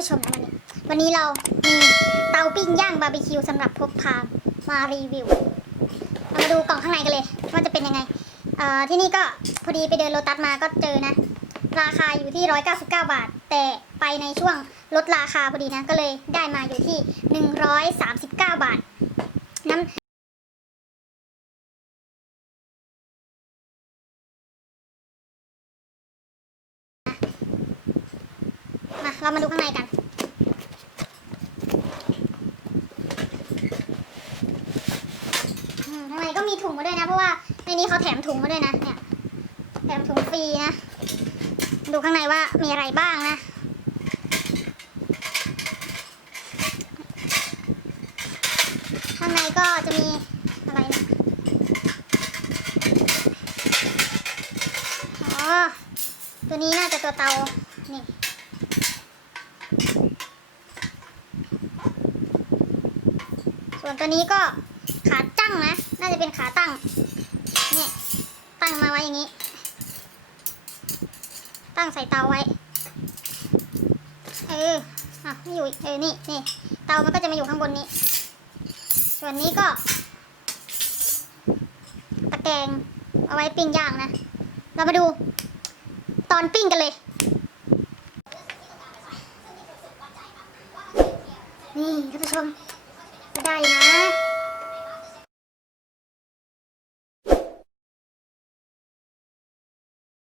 ผู้ชมนะวันนี้วันนี้เรามีเตาปิ้งย่างบาร์บีคิวสำหรับพกพามารีวิวเรามาดูกล่องข้างในกันเลยว่าจะเป็นยังไงเอ่อที่นี่ก็พอดีไปเดินโลตัสมาก็เจอนะ ราคาอยู่ที่ 199 บาท แต่ไปในช่วงลดราคาพอดีนะก็เลยได้มาอยู่ที่ 139 บาทน้ำ มาเรามาดูข้างในกัน ข้างในก็มีถุงมาด้วยนะ เพราะว่าในนี้เขาแถมถุงมาด้วยนะเนี่ยแถมถุงฟรีนะ ดูข้างในว่ามีอะไรบ้างนะข้างในก็จะมีอะไรนี่ยอ๋อตัวนี้น่าจะตัวเตา นี่ วนตัวนี้ก็ขาตั้งนะ น่าจะเป็นขาตั้ง นี่ ตั้งมาไว้อย่างนี้ ตั้งใส่เตาไว้ เออ อะไม่อยู่ เออ นี่นี่ เตามันก็จะมาอยู่ข้างบนนี้ ส่วนนี้ก็ ตะแกรงเอาไว้ปิ้งย่างนะ เรามาดู ตอนปิ้งกันเลย นี่ท่านผู้ชม Giày.